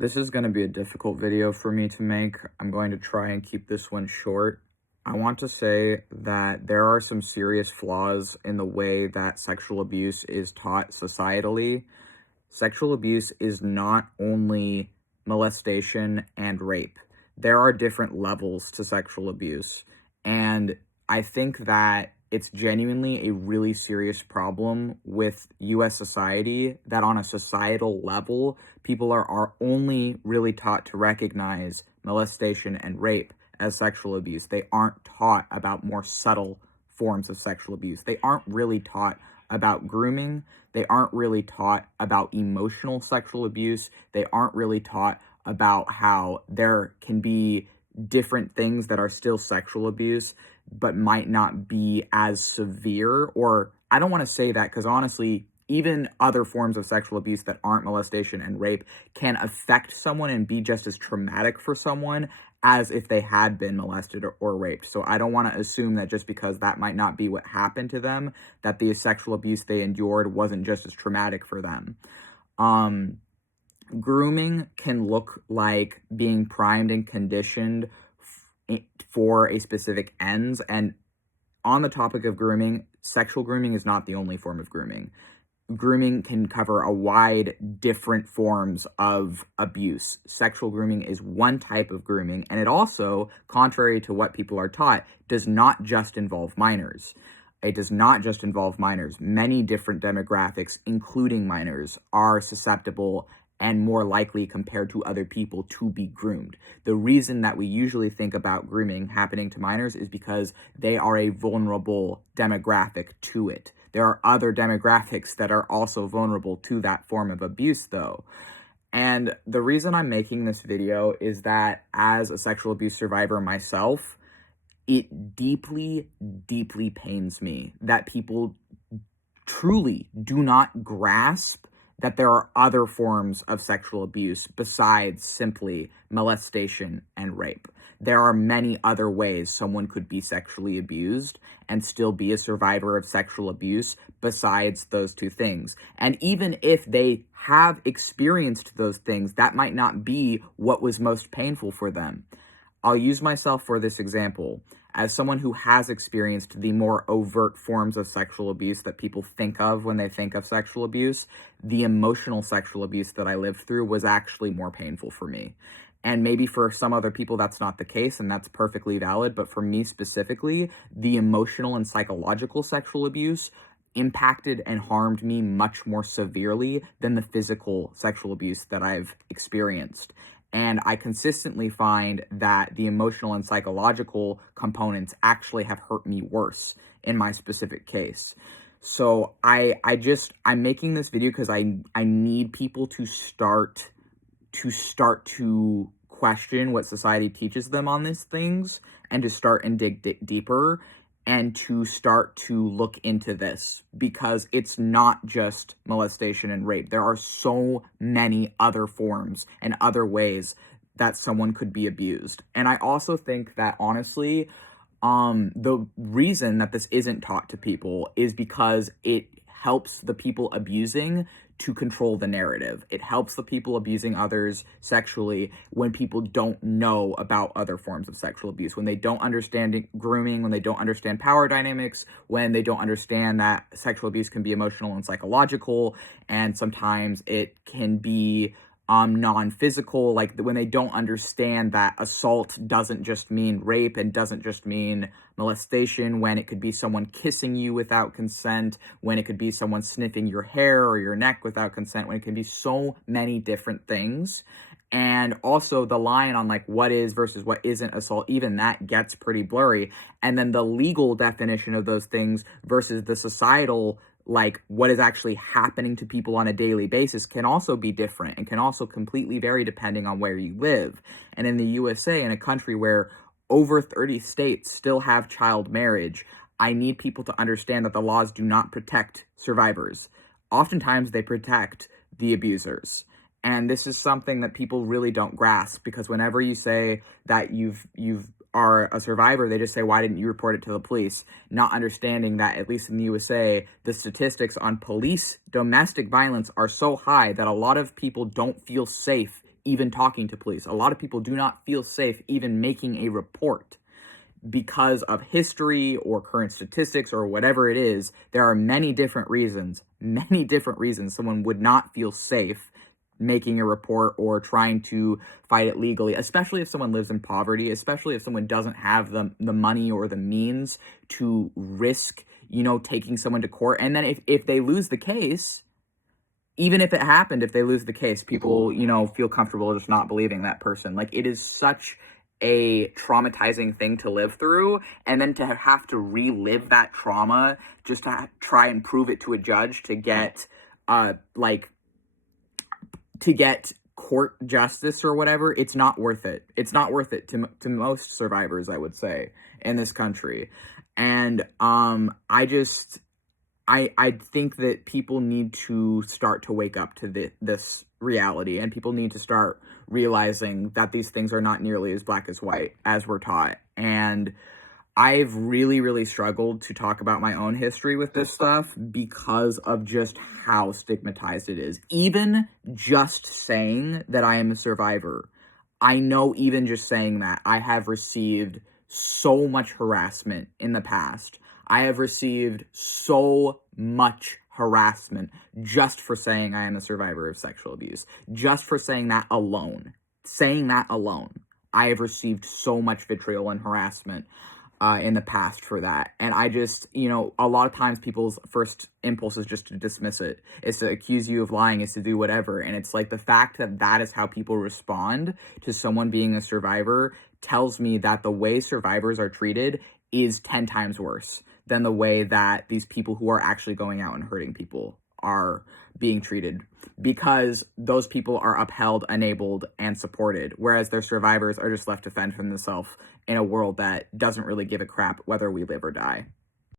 This is going to be a difficult video for me to make. I'm going to try and keep this one short. I want to say that there are some serious flaws in the way that sexual abuse is taught societally. Sexual abuse is not only molestation and rape. There are different levels to sexual abuse. And I think that it's genuinely a really serious problem with US society that on a societal level, people are only really taught to recognize molestation and rape as sexual abuse. They aren't taught about more subtle forms of sexual abuse. They aren't really taught about grooming. They aren't really taught about emotional sexual abuse. They aren't really taught about how there can be different things that are still sexual abuse, but might not be as severe. Or I don't want to say that because honestly, even other forms of sexual abuse that aren't molestation and rape can affect someone and be just as traumatic for someone as if they had been molested or raped. So I don't want to assume that just because that might not be what happened to them, that the sexual abuse they endured wasn't just as traumatic for them. Grooming can look like being primed and conditioned for a specific ends. And on the topic of grooming, sexual grooming is not the only form of grooming. Grooming can cover a wide different forms of abuse. Sexual grooming is one type of grooming, and it also, contrary to what people are taught, does not just involve minors. It does not just involve minors. Many different demographics, including minors, are susceptible and more likely compared to other people to be groomed. The reason that we usually think about grooming happening to minors is because they are a vulnerable demographic to it. There are other demographics that are also vulnerable to that form of abuse, though. And the reason I'm making this video is that as a sexual abuse survivor myself, it deeply, deeply pains me that people truly do not grasp that there are other forms of sexual abuse besides simply molestation and rape. There are many other ways someone could be sexually abused and still be a survivor of sexual abuse besides those two things. And even if they have experienced those things, that might not be what was most painful for them. I'll use myself for this example. As someone who has experienced the more overt forms of sexual abuse that people think of when they think of sexual abuse, the emotional sexual abuse that I lived through was actually more painful for me. And maybe for some other people that's not the case, and that's perfectly valid, but for me specifically, the emotional and psychological sexual abuse impacted and harmed me much more severely than the physical sexual abuse that I've experienced. And I consistently find that the emotional and psychological components actually have hurt me worse in my specific case. So I'm making this video because I need people to start to question what society teaches them on these things and to start and dig deeper and to start to look into this, because it's not just molestation and rape. There are so many other forms and other ways that someone could be abused. And I also think that honestly, the reason that this isn't taught to people is because it helps the people abusing to control the narrative. It helps the people abusing others sexually when people don't know about other forms of sexual abuse, when they don't understand grooming, when they don't understand power dynamics, when they don't understand that sexual abuse can be emotional and psychological, and sometimes it can be non-physical, like when they don't understand that assault doesn't just mean rape and doesn't just mean molestation, when it could be someone kissing you without consent, when it could be someone sniffing your hair or your neck without consent, when it can be so many different things. And also the line on like what is versus what isn't assault, even that gets pretty blurry. And then the legal definition of those things versus the societal, like what is actually happening to people on a daily basis, can also be different and can also completely vary depending on where you live. And in the USA, in a country where over 30 states still have child marriage, I need people to understand that the laws do not protect survivors. Oftentimes they protect the abusers. And this is something that people really don't grasp, because whenever you say that you've are a survivor, they just say, why didn't you report it to the police? Not understanding that, at least in the USA, the statistics on police domestic violence are so high that a lot of people don't feel safe even talking to police. A lot of people do not feel safe even making a report because of history or current statistics or whatever it is. There are many different reasons someone would not feel safe making a report or trying to fight it legally, especially if someone lives in poverty, especially if someone doesn't have the money or the means to risk, taking someone to court. And then if they lose the case, even if it happened, if they lose the case, people, feel comfortable just not believing that person. Like, it is such a traumatizing thing to live through, and then to have to relive that trauma just to try and prove it to a judge to get court justice or whatever. It's not worth it. It's not worth it to most survivors, I would say, in this country. And I think that people need to start to wake up to this reality, and people need to start realizing that these things are not nearly as black as white as we're taught. And I've really, really struggled to talk about my own history with this stuff because of just how stigmatized it is. Even just saying that I am a survivor, I know even just saying that, I have received so much harassment in the past. I have received so much harassment just for saying I am a survivor of sexual abuse. Just for saying that alone. I have received so much vitriol and harassment in the past for that. And I just, a lot of times people's first impulse is just to dismiss it, is to accuse you of lying, is to do whatever. And it's like the fact that that is how people respond to someone being a survivor tells me that the way survivors are treated is 10 times worse than the way that these people who are actually going out and hurting people are being treated, because those people are upheld, enabled, and supported, whereas their survivors are just left to fend for themselves in a world that doesn't really give a crap whether we live or die.